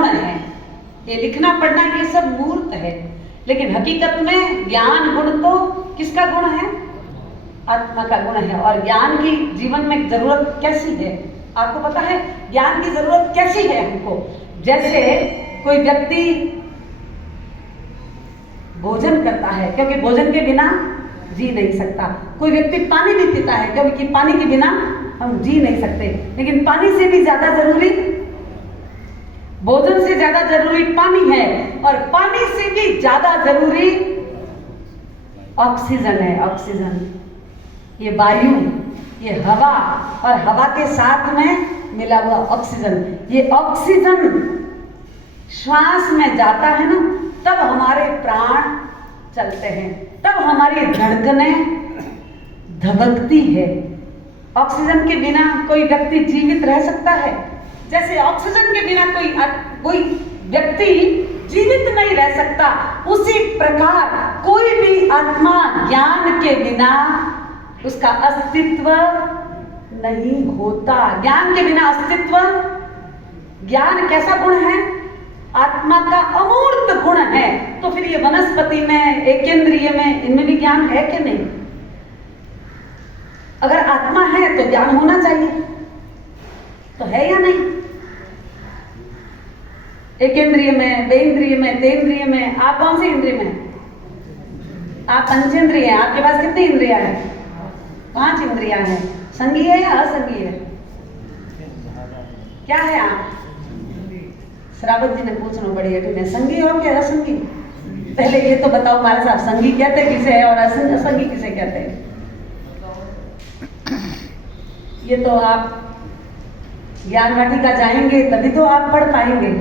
गुण है। ये लिखना पढ़ना ये सब मूर्त है, लेकिन हकीकत में ज्ञान गुण तो किसका गुण है? आत्मा का गुण है। और ज्ञान की जीवन में जरूरत कैसी है आपको पता है? ज्ञान की जरूरत कैसी है हमको? जैसे कोई व्यक्ति भोजन करता है क्योंकि भोजन के बिना जी नहीं सकता। कोई व्यक्ति पानी भी पीता है क्योंकि पानी के बिना हम जी नहीं सकते। लेकिन पानी से भी ज्यादा जरूरी, भोजन से ज्यादा जरूरी पानी है, और पानी से भी ज्यादा जरूरी ऑक्सीजन है। ऑक्सीजन, ये वायु, ये हवा, और हवा के साथ में मिला हुआ ऑक्सीजन। ये ऑक्सीजन श्वास में जाता है ना, तब हमारे प्राण चलते हैं, तब हमारी धड़कनें धबकती है। ऑक्सीजन के बिना कोई व्यक्ति जीवित रह सकता है? जैसे ऑक्सीजन के बिना कोई व्यक्ति जीवित नहीं रह सकता, उसी प्रकार कोई भी आत्मा ज्ञान के बिना उसका अस्तित्व नहीं होता। ज्ञान के बिना अस्तित्व, ज्ञान कैसा गुण है? आत्मा का अमूर्त गुण है। तो फिर ये वनस्पति में, एकेंद्रिय में, इनमें भी ज्ञान है कि नहीं? अगर आत्मा है तो ज्ञान होना चाहिए, तो है या नहीं? एकेंद्रिय में, बेइंद्रिय में, तेंद्रिय में, आप कौन सी इंद्रिय में? आप पंचेंद्रिय हैं। आपके पास कितनी इंद्रिया है? 5 इंद्रिया है। संगीय है या असंगीय है? क्या है आप? श्रावक जी ने पूछना पड़ी है, ठीक है, संगी हो क्या असंगी? पहले ये तो बताओ हमारे साथ, संगी कहते किसे है और असंगी किसे कहते हैं? ये तो आप ज्ञान वाटिका जाएंगे तभी तो आप पढ़ पाएंगे।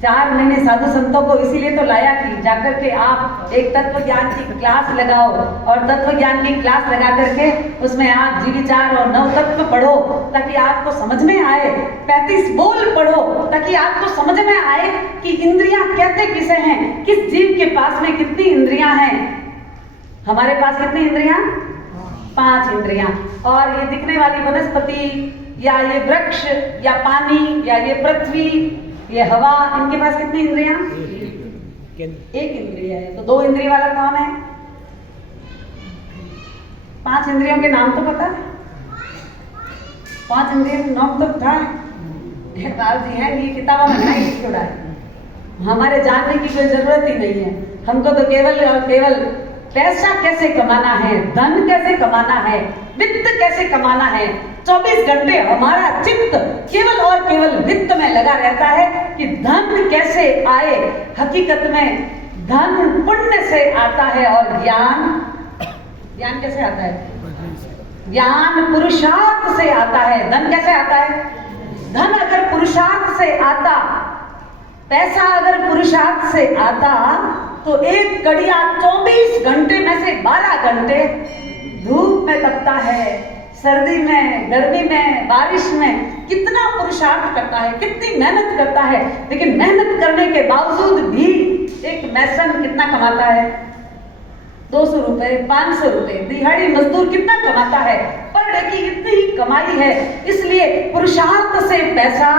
4 महीने साधु संतों को इसीलिए तो लाया कि जाकर के आप एक तत्व ज्ञान की क्लास लगाओ, और तत्व ज्ञान की क्लास लगा करके उसमें आप जीविचार और नव तत्व पढ़ो ताकि आपको समझ में आए। 35 बोल पढ़ो ताकि आपको समझ में आए कि इंद्रियां कहते किसे हैं, किस जीव के पास में कितनी इंद्रियां हैं। हमारे पास कितनी इंद्रियां? 5 इंद्रियां। और ये दिखने वाली वनस्पति या ये वृक्ष या पानी या ये पृथ्वी, ये हवा, इनके पास कितनी इंद्रियां? 1 इंद्रिय है। तो 2 इंद्रिय वाला कौन है? 5 इंद्रियों के नाम तो पता है? 5 इंद्रियों के नाम तो पता है? जी है, ये किताबों में नहीं छोड़ा है। हमारे जानने की कोई जरूरत ही नहीं है। हमको तो केवल और केवल पैसा कैसे कमाना है, धन कैसे कमाना है, वित्त कैसे कमाना है। 24 घंटे हमारा चित्त केवल और केवल वित्त में लगा रहता है कि धन कैसे आए। हकीकत में धन पुण्य से आता है, और ज्ञान कैसे आता है? ज्ञान पुरुषार्थ से आता है। धन कैसे आता है? धन अगर पुरुषार्थ से आता, पैसा अगर पुरुषार्थ से आता, तो एक कड़िया 24 घंटे में से 12 घंटे धूप में तपता है, सर्दी में, गर्मी में, बारिश में, कितना पुरुषार्थ करता है, कितनी मेहनत करता है। लेकिन मेहनत करने के बावजूद भी एक मैसन कितना कमाता है? 200 रुपए, 500 रुपए। दिहाड़ी मजदूर कितना कमाता है? पर डे की इतनी ही कमाई है। इसलिए पुरुषार्थ से पैसा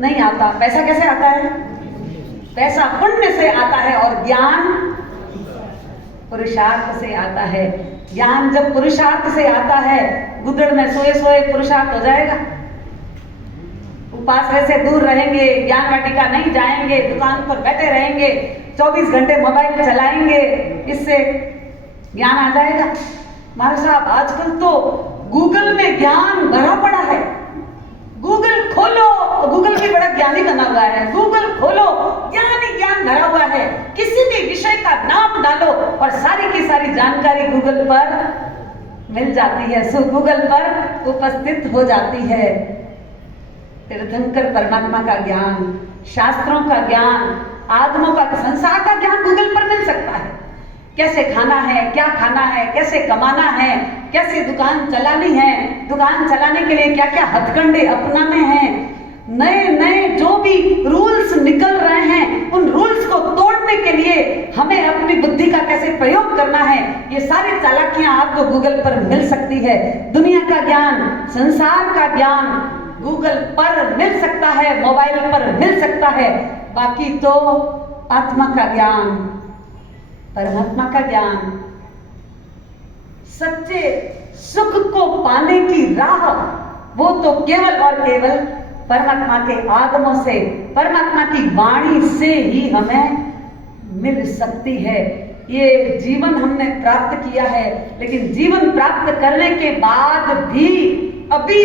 नहीं आता। पैसा कैसे आता है? पैसा पुण्य से आता है, और ज्ञान पुरुषार्थ से आता है। ज्ञान जब पुरुषार्थ से आता है, गुदड़ में सोए सोए पुरुषार्थ हो जाएगा। उपासना से दूर रहेंगे, ज्ञान वाटिका नहीं जाएंगे, दुकान पर बैठे रहेंगे, 24 घंटे मोबाइल चलाएंगे, इससे ज्ञान आ जाएगा। महाराज साहब, आजकल तो गूगल में ज्ञान भरा पड़ा है। गूगल खोलो, गूगल भी बड़ा ज्ञानी बना हुआ है। गूगल खोलो, ज्ञान ही ज्ञान भरा हुआ है। किसी भी विषय का नाम डालो और सारी की सारी जानकारी गूगल पर मिल जाती है, सो गूगल पर उपस्थित हो जाती है। तीर्थंकर परमात्मा का ज्ञान, शास्त्रों का ज्ञान, आगमों का, संसार का ज्ञान गूगल पर मिल सकता है। कैसे खाना है, क्या खाना है, कैसे कमाना है, कैसे दुकान चलानी है, दुकान चलाने के लिए क्या क्या हथकंडे अपनाने हैं, नए नए जो भी रूल्स निकल रहे हैं, उन रूल्स को तोड़ने के लिए हमें अपनी बुद्धि का कैसे प्रयोग करना है, ये सारी चालाकियां आपको गूगल पर मिल सकती है। दुनिया का ज्ञान, संसार का ज्ञान, गूगल पर मिल सकता है, मोबाइल पर मिल सकता है, बाकी तो आत्मा का ज्ञान, परमात्मा का ज्ञान, सच्चे सुख को पाने की राह, वो तो केवल और केवल परमात्मा के आगमों से, परमात्मा की वाणी से ही हमें मिल सकती है। ये जीवन हमने प्राप्त किया है, लेकिन जीवन प्राप्त करने के बाद भी अभी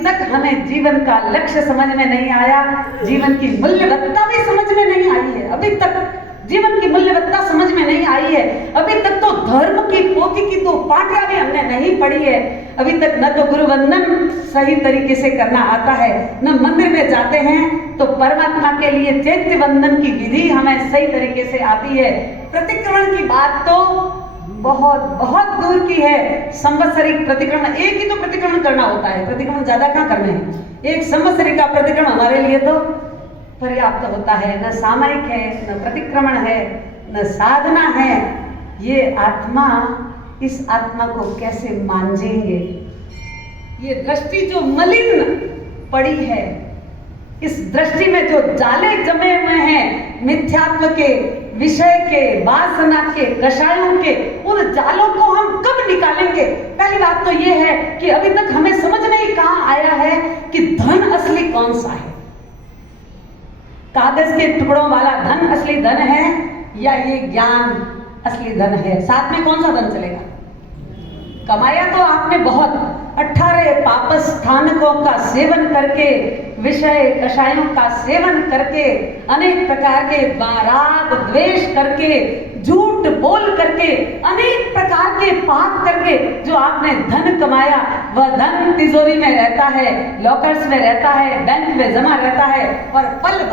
तक हमें जीवन का लक्ष्य समझ में नहीं आया, जीवन की मूल्यवत्ता भी समझ में नहीं आई है। अभी तक जीवन की मूल्यवत्ता समझ में नहीं आई है। अभी तक तो धर्म की पोथी की 2 पाठियां भी हमने नहीं पढ़ी है। अभी तक न तो गुरु वंदन सही तरीके से करना आता है, न मंदिर में जाते हैं तो परमात्मा के लिए चैत्य वंदन की विधि हमें सही तरीके से आती है। प्रतिक्रमण की बात तो बहुत बहुत दूर की है। संवत्सरिक प्रतिक्रमण, एक ही तो प्रतिक्रमण करना होता है, प्रतिक्रमण ज्यादा कहाँ करने हैं। एक संवत्सरिक का प्रतिक्रमण हमारे लिए तो पर्याप्त होता है। न सामयिक है, न प्रतिक्रमण है, न साधना है। ये आत्मा, इस आत्मा को कैसे मांझेंगे। ये दृष्टि जो मलिन पड़ी है, इस दृष्टि में जो जाले जमे हुए हैं, मिथ्यात्व के, विषय के, वासना के, कषायों के, उन जालों को हम कब निकालेंगे। पहली बात तो ये है कि अभी तक हमें समझ नहीं कहाँ आया है कि धन असली कौन सा है। कागज के टुकड़ों वाला धन असली धन है या ये ज्ञान असली धन है। साथ में कौन सा धन चलेगा। कमाया तो आपने बहुत, 18 पापस्थानकों का सेवन करके, विषय कषायों का सेवन करके, अनेक प्रकार के राग द्वेष करके, झूठ बोल करके, अनेक प्रकार के पाप करके जो आपने धन कमाया, वह धन तिजोरी में रहता है, लॉकर्स में रहता है, बैंक में जमा रहता है, और पल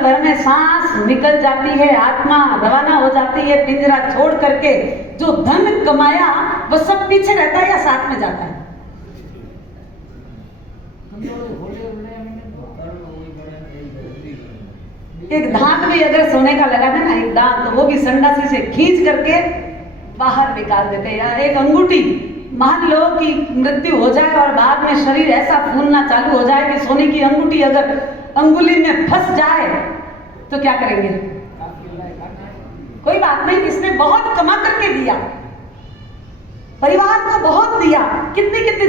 भर में सांस निकल जाती है, आत्मा रवाना हो जाती है पिंजरा छोड़ करके। जो धन कमाया वह सब पीछे रहता है या साथ में जाता है। एक दांत भी अगर सोने का लगा था ना, एक दांत, तो वो भी संडासी से खींच करके बाहर निकाल देते हैं। या एक अंगूठी, मान लो कि मृत्यु हो जाए और बाद में शरीर ऐसा फूलना चालू हो जाए कि सोने की अंगूठी अगर अंगुली में फंस जाए तो क्या करेंगे। कोई बात नहीं, इसने बहुत कमा करके दिया, परिवार को बहुत दिया, कितने